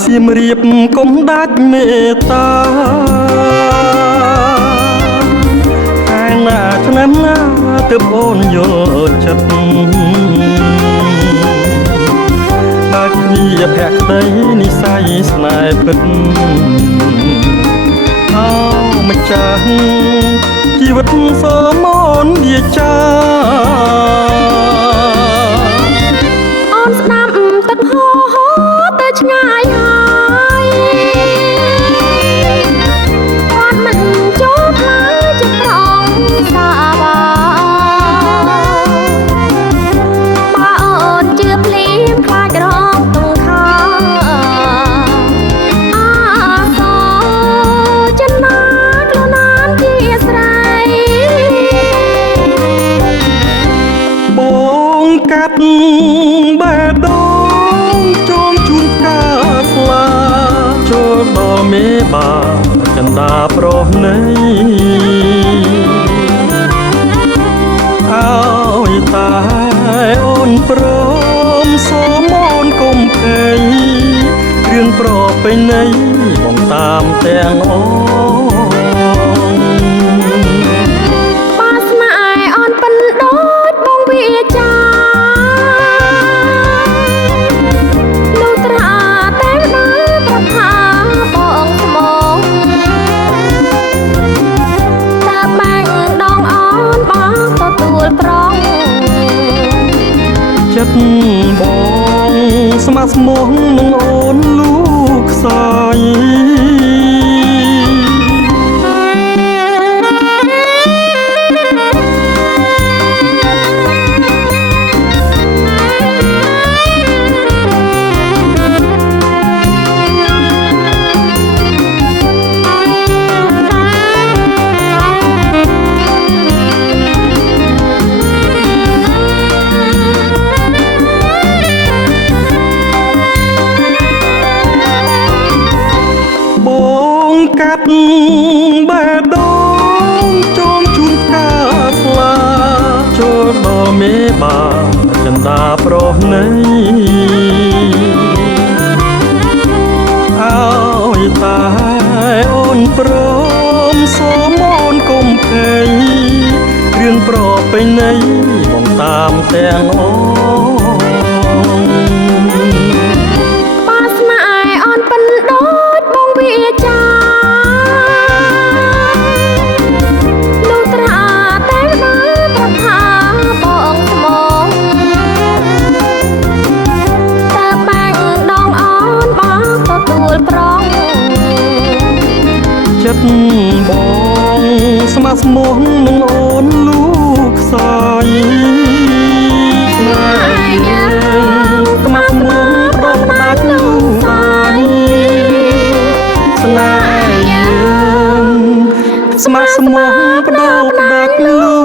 សៀមរាបកុំដាច់មេត្តាឯណាឆ្នាំណាទើបអូនយល់ចិត្តបើគ្នាភក្តីនិស័យស្នេហ៍ពិតអោម្ចាស់ជីវិតសមនវាចាអូនស្ដាប់ទឹកហូរទៅឆ្ងាយហើយគាត់មិនចូលផ្លែជាត្រង់សាបាបើអូនជឿភ្លាមខ្លាចរងទុំខាអាសចិនណាខ្លួនណានជាស្រីបងកាត់បេះដូងចងជូនផ្កាស្លាចូលដល់មេបាចន្ទាប្រោះនៃឲ្យតែអូនព្រមសូមអូនកុំភ័យរឿងប្រពៃណីបងតាមទាំងអូនបាស្នេហ៍អូនពិនដូចបងវាចាលុះត្រាតែណាប្រថាបងស្មងតែបាញ់ដងអូនបងទទួលប្រងចិត្តបងស្ម័គ្រស្មោះនឹងអូនលូកខ្សោយកាត់បេះដូងចងជូនផ្កាស្លាចូលដល់មេបាចន្ទាប្រោះនៃឲ្យតែអូនព្រមសូមអូនកុំភ័យរឿងប្រពៃណីបងតាមទាំងអូនបាស្នេហ៍អូនពិនដូចបងវាចាចិត្តបងស្ម័គ្រស្មោះនឹងអូនលូកខ្សោយស្នេហ៍យើងស្ម័គ្រស្មោះប្រងដាច់លូកខ្សោយស្នេហ៍យើងស្ម័គ្រស្មោះប្រងដាច់លូ